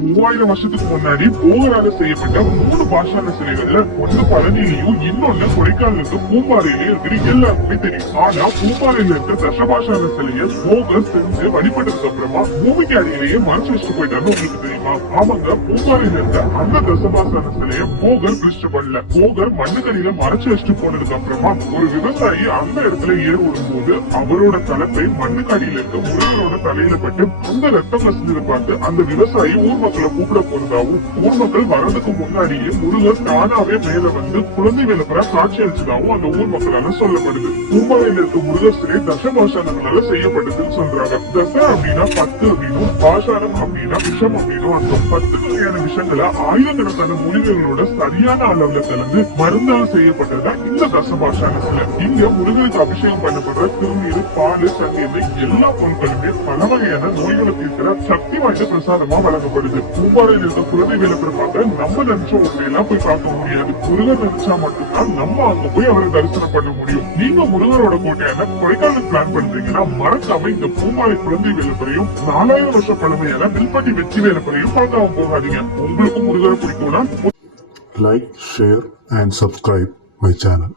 3000 வருஷத்துக்கு முன்னாடி போகரால செய்யப்பட்ட 3 பாஷான சிலைகள்ல ஒண்ணு பழனியிலையும் இன்னொன்னு கொடைக்கானலுக்கு பூம்பாறையிலயும் இருக்கு எல்லாருக்குமே தெரியும். ஆனா பூம்பாறையில இருக்க தசபாஷான சிலையை போகர் செஞ்சு வழிபட்டதுக்கு அப்புறமா பூமிக்கு அடியிலேயே மறைச்சு வச்சுட்டு போயிட்டாருன்னு உங்களுக்கு தெரியுமா? அவங்க பூம்பாறையில இருக்க அந்த தசபாஷான சிலையை போகர் பிரிச்சு பண்ணல. போகர் மண்ணுக்கடியில மறைச்சு வச்சுட்டு போனதுக்கு அப்புறமா ஒரு விவசாயி அந்த இடத்துல ஏர் விடும் போது அவரோட தலைப்பை மண்ணுக்கடியில இருக்க முருகனோட தலையில பட்டு அந்த ரத்தம் கசிஞ்சதை பார்த்து அந்த விவசாயி ஊர் மக்களை கூப்பிட போறதாவும் ஊர் மக்கள் வர்றதுக்கு முன்னாடியே முருகர் தானாவே மேல வந்து குழந்தை விளப்பற காட்சி அளிச்சதாவும் அந்த ஊர் மக்களால சொல்லப்படுது. பூம்பாறையில இருக்க முருகர் சிலை தசபாஷானங்களால செய்யப்பட்டதுன்னு சொல்றாங்க. தச அப்படின்னா 10 அப்படின்னும் பாஷானம் அப்படின்னா விஷம் அப்படின்னும் அர்த்தம். 10 வகையான விஷங்களை ஆயிரக்கணக்கான மூலிகைகளோட சரியான அளவுல கலந்து மருந்தால் செய்யப்பட்டதா இந்த தசபாஷான சிலை. இங்க முருகருக்கு அபிஷேகம் பண்ணப்படுற திருநீர், பால், சங்கீத எல்லா பொருட்களுமே பல வகையான நோய்களை தீர்க்கிற சக்தி வாய்ந்த பிரசாதமா வழங்கப்படுது. பூம்பாறையில் இருக்க குழந்தை வேலைப்படுறாங்க. நம்ம நினைச்ச ஒன்றையெல்லாம் போய் பார்க்க முடியாது. முருகர் நினைச்சா மட்டும்தான் நம்ம அங்க போய் அவரை தரிசனம் பண்ண முடியும். நீங்க முருகரோட கோட்டையான கொடைக்கானல் பிளான் பண்றீங்கன்னா மறக்காம இந்த பூம்பாறை குழந்தை வேலைப்பறையும் 4000 வருஷ பழமையான வில்பட்டி வெற்றி வேலைப்பறையும் பார்க்காம போகாதீங்க. உங்களுக்கு முருகரை பிடிக்கும்னா like, share and subscribe my channel.